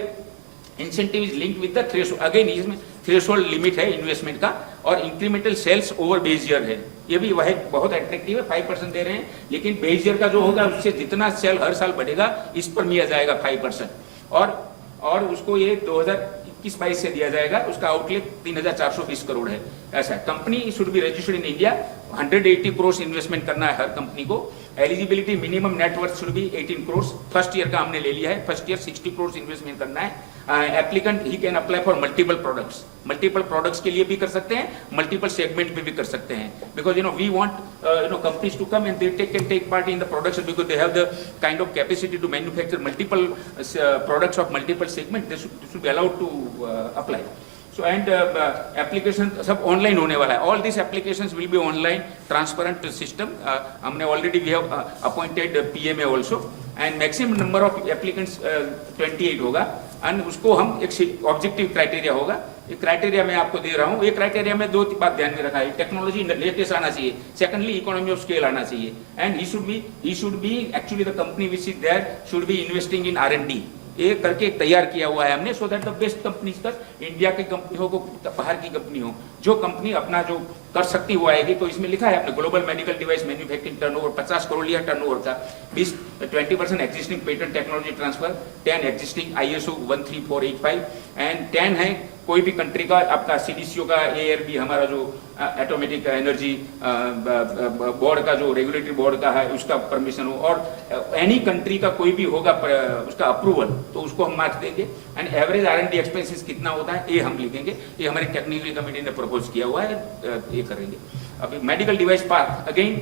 incentive is linked with the threshold, again इसमें थ्रेशोल्ड लिमिट है इन्वेस्टमेंट का, और incremental sales over base year है, ये भी वह बहुत अट्रैक्टिव है। 5% दे रहे हैं, लेकिन बेस ईयर का जो होगा उससे जितना सेल हर साल बढ़ेगा इस पर मिला जाएगा 5%, और उसको ये 2021-22 से दिया जाएगा। उसका आउटले 3420 करोड़ है। ऐसा company should be registered in India, 180 crore investment करना है हर कंपनी को। Eligibility minimum net worth should be 18 crore, first year का हमने ले लिया है, फर्स्ट ईयर 60 करोड़ इन्वेस्टमेंट करना है। Applicant he can apply for multiple products के लिए भी कर सकते हैं, मल्टीपल सेगमेंट में भी कर सकते हैं, because we want companies to come and they can take part in the production, because they have the kind of capacity to manufacture multiple products of multiple segment, they should be allowed to apply. So and application सब online होने वाला है, all this applications will be online transparent system. हमने already we have appointed PMA also, and maximum number of applicants 28 होगा, and उसको हम एक objective criteria होगा। एक क्राइटेरिया मैं आपको दे रहा हूँ, एक क्राइटेरिया में 2 बात ध्यान में रखा है, टेक्नोलॉजी लेटेस्ट आना चाहिए, सेकंडली इकोनॉमी ऑफ स्केल आना चाहिए, and he should be actually the company which is there should be investing in R&D, ये करके तैयार किया हुआ है हमने, so that the best companies का, इंडिया की कंपनी हो, बाहर की कंपनी हो, जो कंपनी अपना जो कर सकती वो आएगी। तो इसमें लिखा है अपने global medical device manufacturing turnover 50 crore लिया टर्नओवर का, 20% existing patent technology transfer, 10 existing ISO 13485 and 10 है कोई भी कंट्री का आपका CDCO का, ARB हमारा जो ऑटोमेटिक एनर्जी बोर्ड का जो रेगुलेटरी बोर्ड का है उसका परमिशन हो, और एनी कंट्री का कोई भी होगा उसका अप्रूवल तो उसको हम मार्क्स देंगे। एंड एवरेज R&D एक्सपेंसेस कितना होता है ये हम लिखेंगे, ये हमारी टेक्निकल कमेटी ने प्रपोज किया हुआ है, ये करेंगे। अभी medical device park again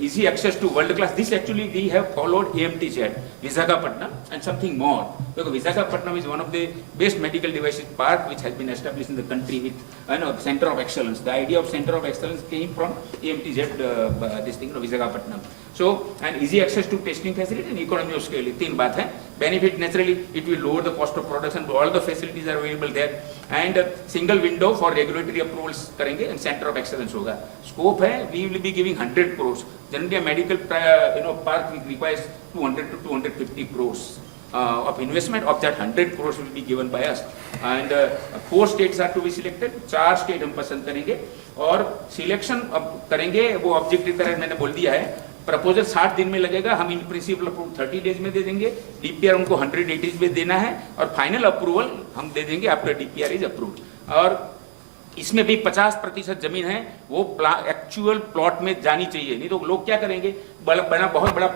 easy access to world class. This actually we have followed AMTZ, Visakhapatnam and something more. Because Visakhapatnam is one of the best medical devices park which has been established in the country with center of excellence. The idea of center of excellence came from AMTZ, this thing, Visakhapatnam. So, and easy access to testing facility and economy of scale. तीन बात है. Benefit naturally, it will lower the cost of production. All the facilities are available there. And single window for regulatory approvals करेंगे and center of excellence होगा. Scope है, we will be giving 100 crores. Generally, a medical park requires 200 to 250 crores of investment. Of that, 100 crores will be given by us. And 4 states are to be selected. 4 state हम पसंद करेंगे और selection अब करेंगे, वो objective तरह मैंने बोल दिया है। प्रपोजल 60 दिन में लगेगा, हम इन प्रिंसिपल अप्रूव 30 डेज में दे देंगे, DPR उनको 180 में देना है और फाइनल अप्रूवल हम दे देंगे आफ्टर DPR इज अप्रूव्ड। और इसमें भी 50% जमीन है वो एक्चुअल प्लॉट में जानी चाहिए, नहीं तो लोग क्या करेंगे, बहुत बड़ा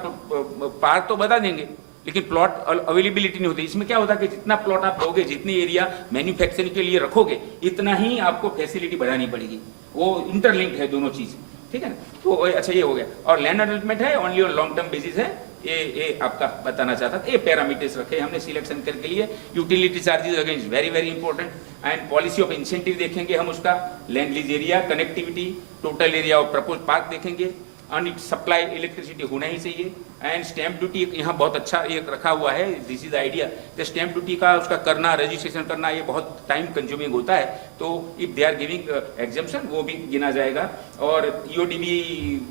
पार्क तो बता देंगे लेकिन प्लॉट अवेलेबिलिटी नहीं होती। इसमें क्या होता है कि जितना प्लॉट आप लोगे, जितनी एरिया मैन्युफैक्चरिंग के लिए रखोगे, इतना ही आपको फैसिलिटी बढ़ानी पड़ेगी, वो इंटरलिंक्ड है दोनों चीज, ठीक है ना। तो अच्छा ये हो गया। और लैंड अलॉटमेंट है only on long term basis है, ये आपका बताना चाहता था। ये पैरामीटर्स रखे हमने सिलेक्शन करके लिए। Utility charges again is very very important and policy of incentive देखेंगे हम उसका, land lease area, connectivity, total area of propose park देखेंगे, अन सप्लाई इलेक्ट्रिसिटी होना ही चाहिए। एंड स्टैंप ड्यूटी यहाँ बहुत अच्छा एक रखा हुआ है, दिस इज आइडिया। तो स्टैंप ड्यूटी का उसका करना, रजिस्ट्रेशन करना, ये बहुत टाइम कंज्यूमिंग होता है, तो if they are giving exemption वो भी गिना जाएगा। और EODB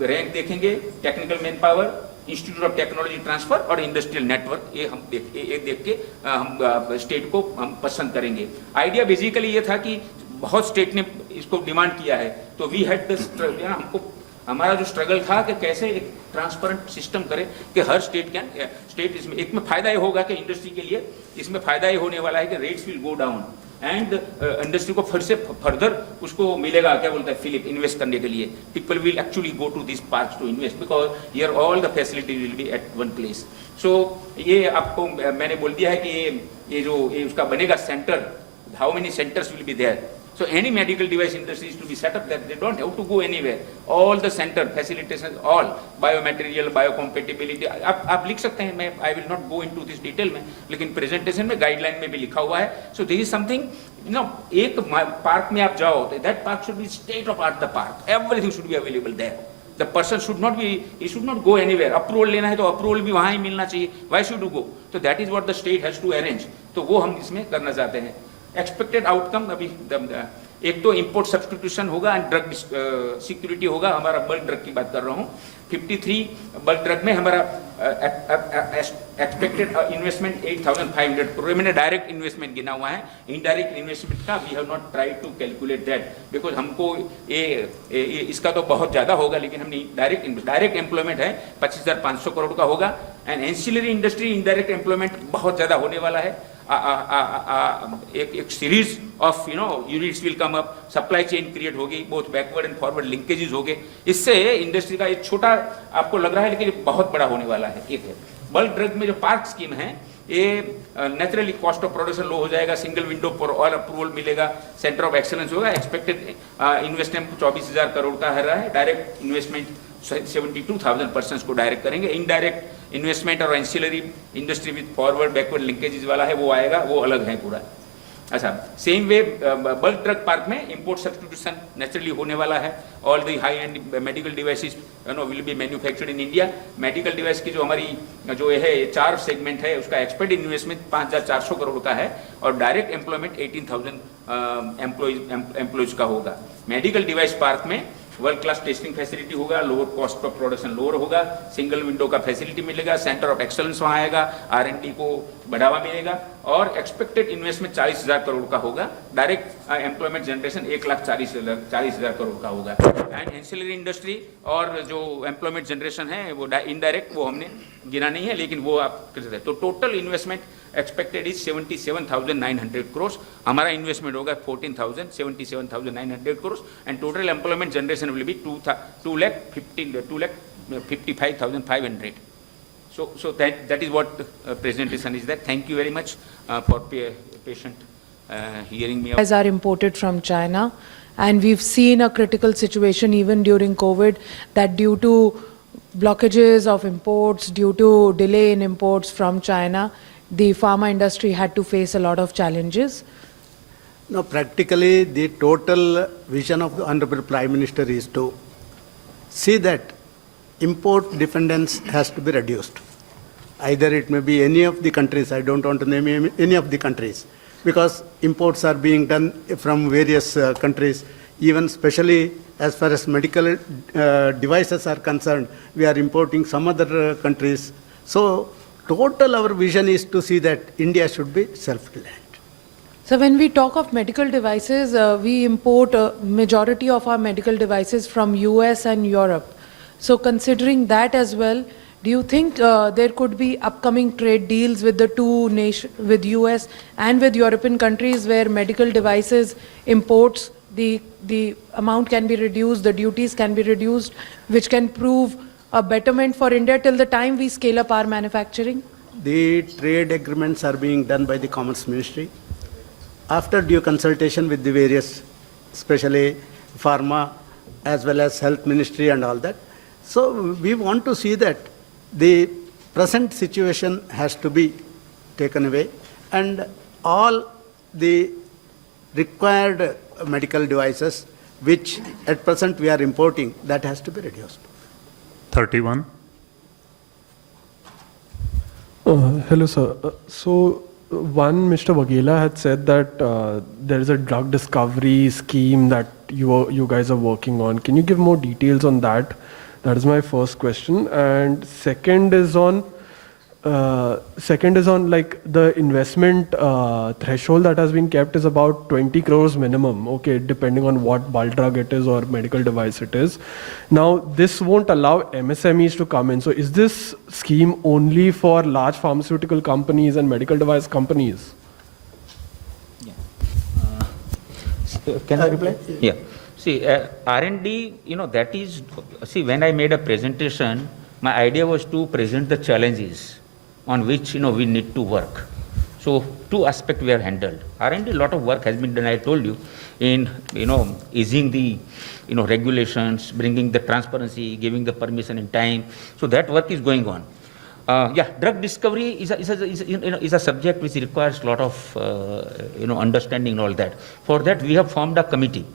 रैंक देखेंगे, technical manpower, institute of technology transfer और इंडस्ट्रियल नेटवर्क, ये हम देख के हम स्टेट को हम पसंद करेंगे। आइडिया बेसिकली ये था कि बहुत स्टेट ने इसको डिमांड किया है, तो वी हैड द हमको हमारा जो स्ट्रगल था कि कैसे एक ट्रांसपेरेंट सिस्टम करें कि हर स्टेट इसमें, एक में फायदा ये होगा कि इंडस्ट्री के लिए इसमें फायदा ये होने वाला है कि rates will go down and industry को फिर से फर्दर उसको मिलेगा, क्या बोलता है फिलिप, इन्वेस्ट करने के लिए। People will actually go to this parks to invest because here all the facility will be at one place. So ये आपको मैंने बोल दिया है कि ये उसका बनेगा centre, how many centres will be there. So any medical device industry is to be set up that they don't have to go anywhere. All the center facilitation, all biomaterial, biocompatibility, आप लिख सकते हैं, मैं I will not go into this detail में, लेकिन presentation में guideline में भी लिखा हुआ है। So this is something, you know, एक पार्क में आप जाओ तो that park should be state of art the park. Everything should be available there. The person should not be, he should not go anywhere. Approval लेना है तो approval भी वहाँ ही मिलना चाहिए. Why should you go? So that is what the state has to arrange. तो वो हम इसमें करना चाहते हैं। एक्सपेक्टेड आउटकम अभी एक तो इंपोर्ट सब्सटीट्यूशन होगा एंड ड्रग सिक्योरिटी होगा, हमारा बल्क ड्रग की बात कर रहा हूँ। 53 बल्क ड्रग में हमारा एक्सपेक्टेड इन्वेस्टमेंट 8,500 करोड़, मैंने डायरेक्ट इन्वेस्टमेंट गिना हुआ है, इनडायरेक्ट इन्वेस्टमेंट का we have not tried to calculate that because हमको इसका तो बहुत ज़्यादा होगा, लेकिन हमने डायरेक्ट एम्प्लॉयमेंट है 25,500 करोड़ का होगा and ancillary industry indirect employment बहुत ज़्यादा होने वाला है। एक series of units will come up, supply chain create होगी, both backward and forward linkages होंगे, इससे इंडस्ट्री का एक छोटा आपको लग रहा है लेकिन बहुत बड़ा होने वाला है। एक है बल्क ड्रग में जो पार्क स्कीम है, ये नेचुरली कॉस्ट ऑफ प्रोडक्शन लो हो जाएगा, single window for all approval मिलेगा, सेंटर ऑफ एक्सीलेंस होगा, एक्सपेक्टेड इन्वेस्टमेंट 24,000 करोड़ का है रहा है, डायरेक्ट इन्वेस्टमेंट 72,000 पर्सन्स को डायरेक्ट करेंगे, इनडायरेक्ट इन्वेस्टमेंट और ancillary industry with forward backward linkages वाला है वो आएगा, वो अलग है पूरा। अच्छा, same way bulk drug park में इंपोर्ट सब्स्टिट्यूशन नेचुरली होने वाला है। All the high and medical devices will be manufactured in India. Medical device की जो हमारी जो है 4 सेगमेंट है, उसका एक्सपेक्टेड इन्वेस्टमेंट 5,400 करोड़ का है और डायरेक्ट एम्प्लॉयमेंट 18,000 एम्प्लॉयज का होगा। मेडिकल डिवाइस पार्क में वर्ल्ड क्लास टेस्टिंग फैसिलिटी होगा, lower cost of production lower होगा, सिंगल विंडो का फैसिलिटी मिलेगा, सेंटर ऑफ एक्सलेंस वहाँ आएगा, R&D को बढ़ावा मिलेगा और एक्सपेक्टेड इन्वेस्टमेंट 40,000 करोड़ का होगा, डायरेक्ट एम्प्लॉयमेंट जनरेशन 1,40,000 करोड़ का होगा। एंड एंसिलरी इंडस्ट्री और जो एम्प्लॉयमेंट जनरेशन है वो इनडायरेक्ट वो हमने गिना नहीं है, लेकिन वो आप कर सकते हैं। तो total investment expected is 77,900 crore, हमारा इन्वेस्टमेंट होगा 77,900 crore and total employment generation will be 2,55,500. So that is what presentation is that. Thank you very much for patient hearing me out. Are imported from China, and we've seen a critical situation even during COVID, that due to blockages of imports, due to delay in imports from China, the pharma industry had to face a lot of challenges. Now, practically, the total vision of the Honorable Prime Minister is to see that import dependence has to be reduced. Either it may be any of the countries, I don't want to name any of the countries, because imports are being done from various countries, even especially as far as medical devices are concerned, we are importing some other countries. So, total our vision is to see that India should be self-reliant. So when we talk of medical devices, we import majority of our medical devices from US and Europe. So considering that as well, do you think there could be upcoming trade deals with the two nations, with US and with European countries, where medical devices imports, the amount can be reduced, the duties can be reduced, which can prove a betterment for India till the time we scale up our manufacturing? The trade agreements are being done by the Commerce Ministry after due consultation with the various, especially pharma as well as health ministry and all that. So we want to see that the present situation has to be taken away and all the required medical devices which at present we are importing, that has to be reduced. 31. Hello, sir. One, Mr. Waghela had said that there is a drug discovery scheme that you guys are working on. Can you give more details on that? That is my first question. And second is on like the investment threshold that has been kept is about 20 crores minimum, okay, depending on what bulk drug it is or medical device it is. Now, this won't allow MSMEs to come in. So is this scheme only for large pharmaceutical companies and medical device companies? Can I reply? Yeah. See, R&D, that is, when I made a presentation, my idea was to present the challenges on which, we need to work. So, two aspects were handled. R&D, a lot of work has been done, I told you, in, easing the, regulations, bringing the transparency, giving the permission in time. So, that work is going on. Drug discovery is a subject which requires a lot of, understanding and all that. For that, we have formed a committee.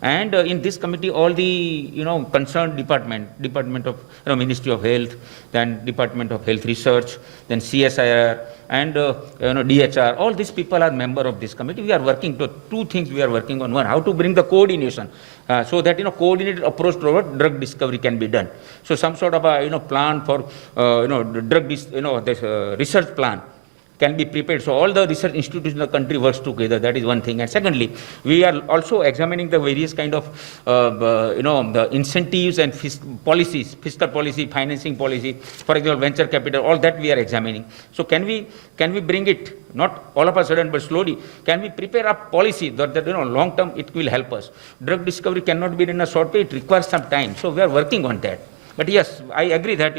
And in this committee, all the concerned Department of Ministry of Health, then Department of Health Research, then CSIR, and DHR, all these people are member of this committee. We are working to two things. We are working on: one, how to bring the coordination so that coordinated approach toward drug discovery can be done. So some sort of a plan for this research plan can be prepared. So all the research institutions in the country works together. That is one thing. And secondly, we are also examining the various kind of, the incentives and policies, fiscal policy, financing policy, for example, venture capital, all that we are examining. So can we bring it, not all of a sudden, but slowly, can we prepare a policy that long term it will help us? Drug discovery cannot be in a short way. It requires some time. So we are working on that. But yes, I agree that,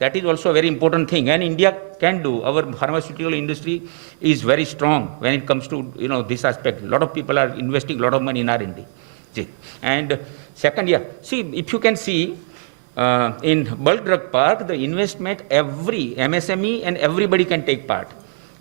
that is also a very important thing. And India can do. Our pharmaceutical industry is very strong when it comes to, this aspect. A lot of people are investing a lot of money in R&D. And second, if you can see, in bulk drug park, the investment, every MSME and everybody can take part.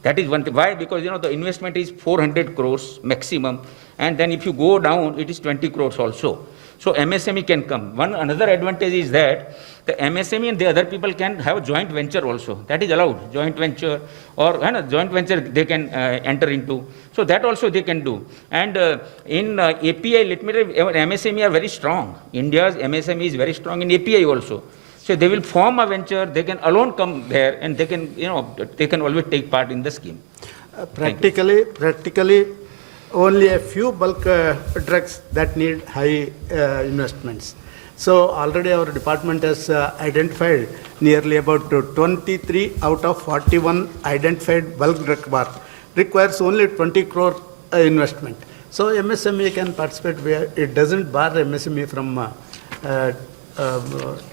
That is one thing. Why? Because, the investment is 400 crores maximum, and then if you go down, it is 20 crores also. So MSME can come. Another advantage is that the MSME and the other people can have joint venture also. That is allowed. Joint venture or joint venture they can enter into. So that also they can do. And in API, let me tell you, MSME are very strong. India's MSME is very strong in API also. So they will form a venture, they can alone come there, and they can, they can always take part in the scheme. Practically, only a few bulk drugs that need high investments. So already our department has identified nearly about 23 out of 41 identified bulk drug bar requires only 20 crore investment. So MSME can participate where it doesn't bar MSME from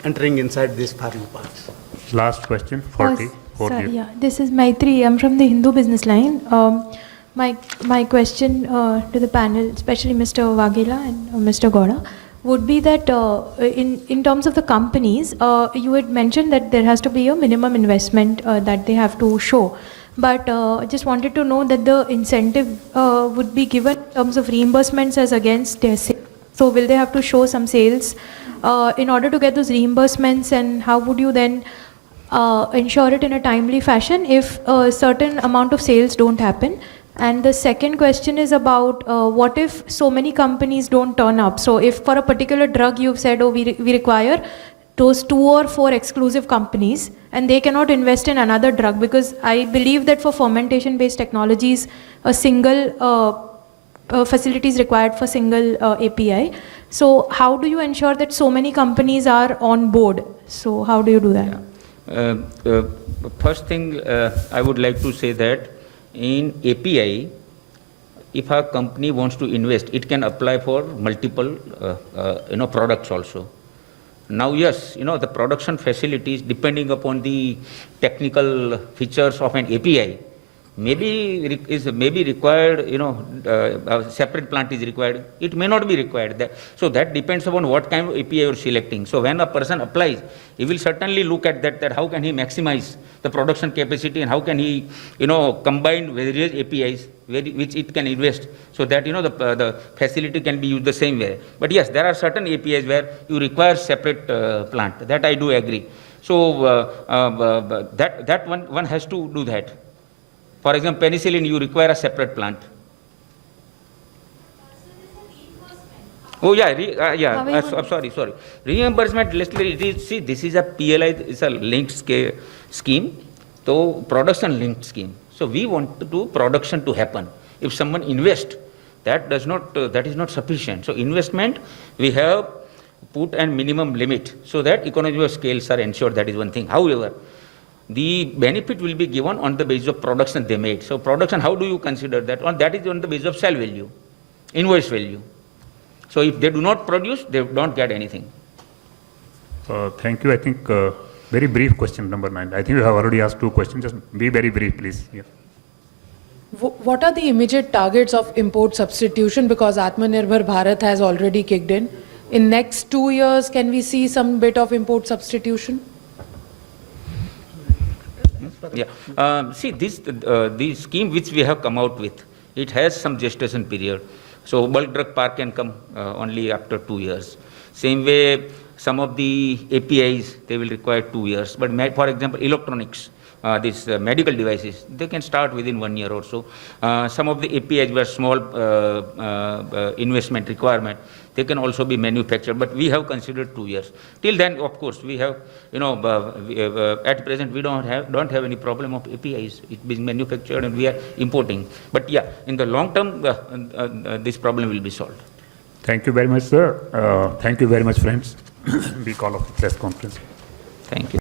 entering inside these pharma parks. Last question, 40. Sir, yeah, this is Maitri. I'm from the Hindu Business Line. My question to the panel, especially Mr. Waghela and Mr. Gowda, would be that in terms of the companies, you had mentioned that there has to be a minimum investment that they have to show. But I just wanted to know that the incentive would be given in terms of reimbursements as against their sales. So will they have to show some sales in order to get those reimbursements, and how would you then ensure it in a timely fashion if a certain amount of sales don't happen? And the second question is about what if so many companies don't turn up? So if for a particular drug you've said, oh, we require those 2 or 4 exclusive companies, and they cannot invest in another drug, because I believe that for fermentation-based technologies, a single facility is required for single API. So how do you ensure that so many companies are on board? So how do you do that? Yeah. First thing, I would like to say that in API, if a company wants to invest, it can apply for multiple, products also. Now, yes, the production facilities, depending upon the technical features of an API, maybe required, a separate plant is required. It may not be required. So that depends upon what kind of API you're selecting. So when a person applies, he will certainly look at that how can he maximize the production capacity, and how can he, combine various APIs which it can invest, so that, the facility can be used the same way. But yes, there are certain APIs where you require separate plant. That I do agree. So that one has to do that. For example, penicillin, you require a separate plant. Oh yeah, I'm sorry. Reimbursement, see, this is a PLI, it's a linked scheme, so production linked scheme. So we want to do production to happen. If someone invests, that is not sufficient. So investment, we have put a minimum limit so that economies of scales are ensured. That is one thing. However, the benefit will be given on the basis of production they made. So production, how do you consider that? That is on the basis of sale value, invoice value. So if they do not produce, they don't get anything. Thank you. I think very brief question number 9. I think you have already asked 2 questions. Just be very brief, please. Yeah. What are the immediate targets of import substitution, because Atmanirbhar Bharat has already kicked in? In next 2 years, can we see some bit of import substitution? Yeah. See, the scheme which we have come out with, it has some gestation period. So bulk drug park can come only after 2 years. Same way, some of the APIs, they will require 2 years. But for example, electronics, these medical devices, they can start within 1 year or so. Some of the APIs were small investment requirement, they can also be manufactured, but we have considered 2 years. Till then, of course, we have, at present, we don't have any problem of APIs. It being manufactured and we are importing. But yeah, in the long term, this problem will be solved. Thank you very much, sir. Thank you very much, friends. We call off the press conference. Thank you.